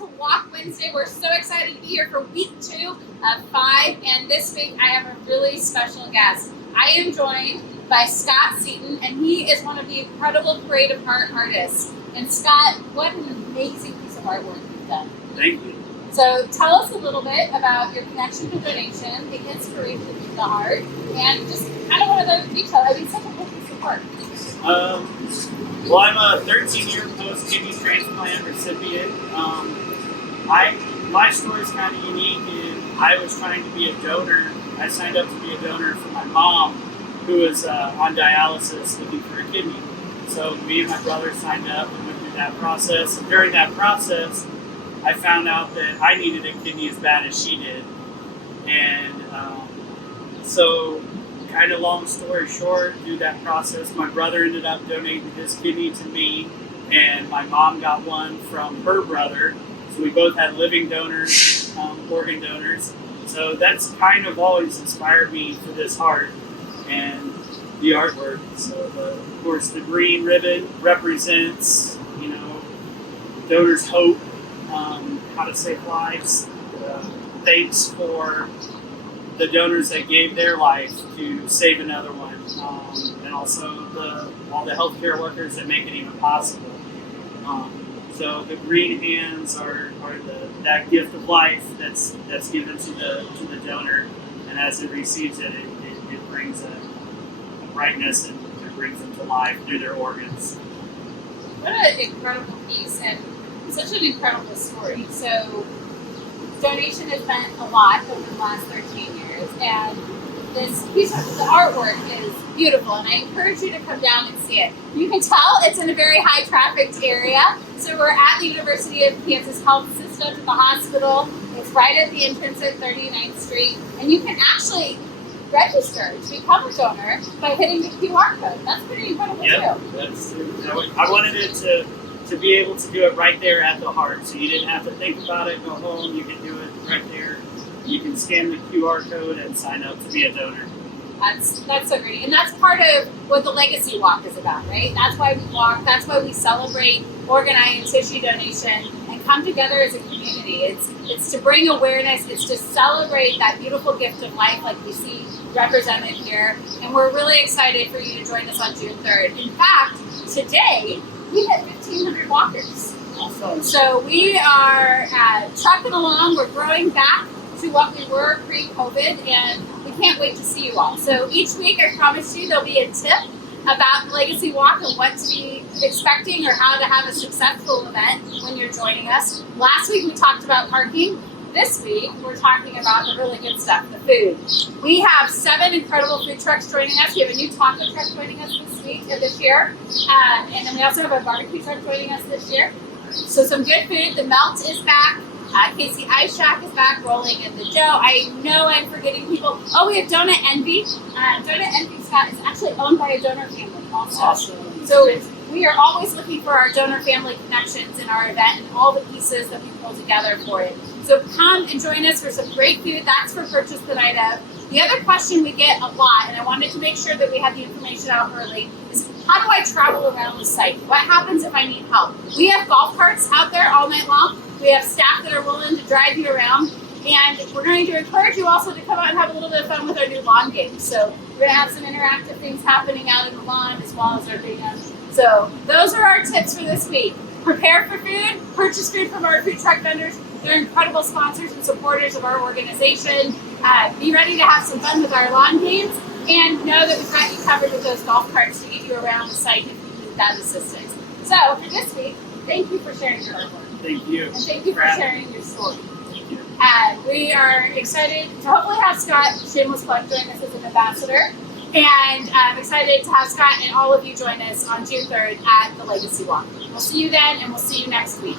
to Walk Wednesday. We're so excited to be here for week 2 of 5, and this week I have a really special guest. I am joined by Scott Seaton, and he is one of the incredible creative art artists. And Scott, what an amazing piece of artwork you've done. Thank you. So tell us a little bit about your connection to donation, the inspiration of the art, and just kind of one of those details. I mean, such a cool piece of work. Well, I'm a 13-year post-kidney transplant recipient. My story is kind of unique in I was trying to be a donor. I signed up to be a donor for my mom, who was on dialysis looking for a kidney. So me and my brother signed up and went through that process. And during that process, I found out that I needed a kidney as bad as she did. And so kind of long story short, through that process, my brother ended up donating his kidney to me, and my mom got one from her brother. So we both had living donors, organ donors. So that's kind of always inspired me for this art and the artwork. So of course the green ribbon represents, donors' hope, how to save lives. Thanks for the donors that gave their life to save another one, and also all the healthcare workers that make it even possible. So the green hands are that gift of life that's given to the donor, and as it receives it, it brings a brightness and it brings them to life through their organs. What an incredible piece and such an incredible story. So donation has meant a lot over the last 13 years, and this piece of the artwork is beautiful, and I encourage you to come down and see it. You can tell it's in a very high trafficked area. So we're at the University of Kansas Health System, the hospital. It's right at the entrance at 39th Street, and you can actually register to become a donor by hitting the QR code. That's pretty incredible too. I wanted it to be able to do it right there at the heart, so you didn't have to think about it, go home, you can do it right there. You can scan the QR code and sign up to be a donor. That's so great. And that's part of what the Legacy Walk is about, right? That's why we walk, that's why we celebrate organ, eye, and tissue donation and come together as a community. It's to bring awareness, it's to celebrate that beautiful gift of life like we see represented here. And we're really excited for you to join us on June 3rd. In fact, today, we hit 1,500 walkers. Awesome. So we are trucking along. We're growing back to what we were pre-COVID, and we can't wait to see you all. So each week, I promise you, there'll be a tip about the Legacy Walk and what to be expecting or how to have a successful event when you're joining us. Last week, we talked about parking. This week, we're talking about the really good stuff, the food. We have 7 incredible food trucks joining us. We have a new taco truck joining us this year. And then we also have a barbecue truck joining us this year. So some good food. The Melt is back. Casey Ice Shack is back rolling in the dough. I know I'm forgetting people. Oh, we have Donut Envy. Donut Envy, Scott, is actually owned by a donor family also. Awesome. So we are always looking for our donor family connections in our event and all the pieces that we pull together for it. So come and join us for some great food. That's for purchase the night of. The other question we get a lot, and I wanted to make sure that we had the information out early, is how do I travel around the site? What happens if I need help? We have golf carts out there all night long. We have staff that are willing to drive you around. And we're going to encourage you also to come out and have a little bit of fun with our new lawn games. So we're going to have some interactive things happening out in the lawn as well as our band. So those are our tips for this week. Prepare for food, purchase food from our food truck vendors. They're incredible sponsors and supporters of our organization. Be ready to have some fun with our lawn games, and know that we've got you covered with those golf carts to get you around the site if you need that assistance. So for this week, thank you for sharing your artwork. Thank you. And thank you for sharing your story. Thank you. We are excited to hopefully have Scott, shameless plug, join us as an ambassador. And I'm excited to have Scott and all of you join us on June 3rd at the Legacy Walk. We'll see you then, and we'll see you next week.